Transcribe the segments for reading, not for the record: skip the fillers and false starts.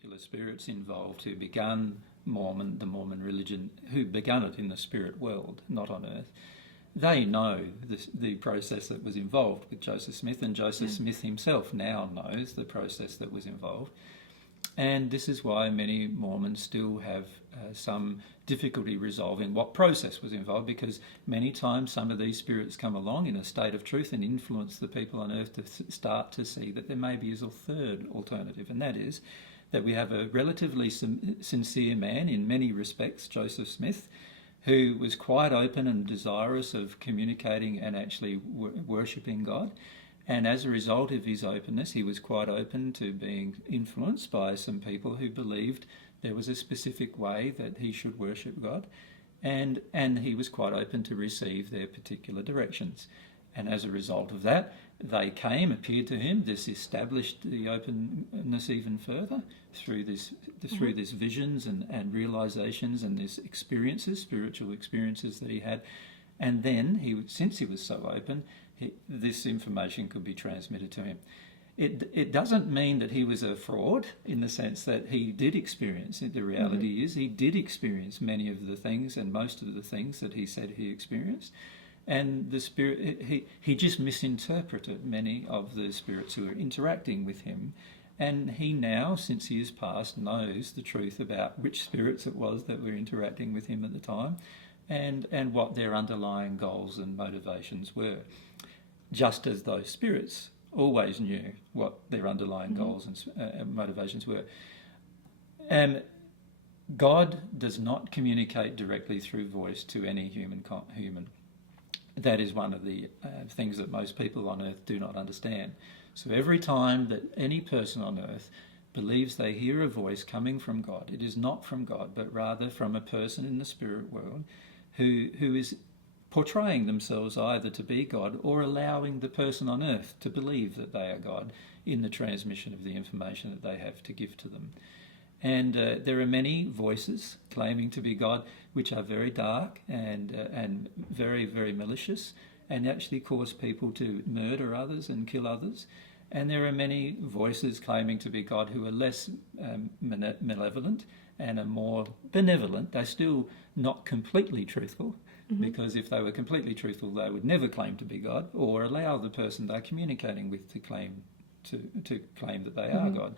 particular spirits involved who began the Mormon religion, who began it in the spirit world, not on earth. They know the process that was involved with Joseph Smith, and Joseph Smith himself now knows the process that was involved. And this is why many Mormons still have some difficulty resolving what process was involved, because many times some of these spirits come along in a state of truth and influence the people on earth to start to see that there maybe is a third alternative, and that is that we have a relatively sincere man in many respects, Joseph Smith, who was quite open and desirous of communicating and actually worshipping God. And as a result of his openness, he was quite open to being influenced by some people who believed there was a specific way that he should worship God. And he was quite open to receive their particular directions. And as a result of that, they appeared to him. This established the openness even further through this visions and realizations and these experiences, spiritual experiences that he had. And then, since he was so open, this information could be transmitted to him. It doesn't mean that he was a fraud in the sense that he did experience it. The reality is he did experience many of the things and most of the things that he said he experienced. And the spirit, he just misinterpreted many of the spirits who were interacting with him. And he now, since he has passed, knows the truth about which spirits it was that were interacting with him at the time and what their underlying goals and motivations were. Just as those spirits always knew what their underlying goals and motivations were. And God does not communicate directly through voice to any human. That is one of the things that most people on earth do not understand. So every time that any person on earth believes they hear a voice coming from God, it is not from God, but rather from a person in the spirit world who is portraying themselves either to be God or allowing the person on earth to believe that they are God in the transmission of the information that they have to give to them. And there are many voices claiming to be God which are very dark and very, very malicious and actually cause people to murder others and kill others. And there are many voices claiming to be God who are less malevolent and are more benevolent. They're still not completely truthful, because if they were completely truthful, they would never claim to be God or allow the person they're communicating with to claim that they are God.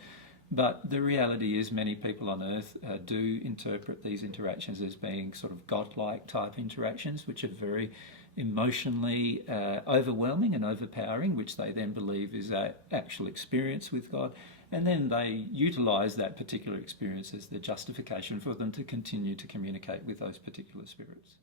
But the reality is many people on earth do interpret these interactions as being sort of godlike type interactions, which are very emotionally overwhelming and overpowering, which they then believe is their actual experience with God. And then they utilise that particular experience as the justification for them to continue to communicate with those particular spirits.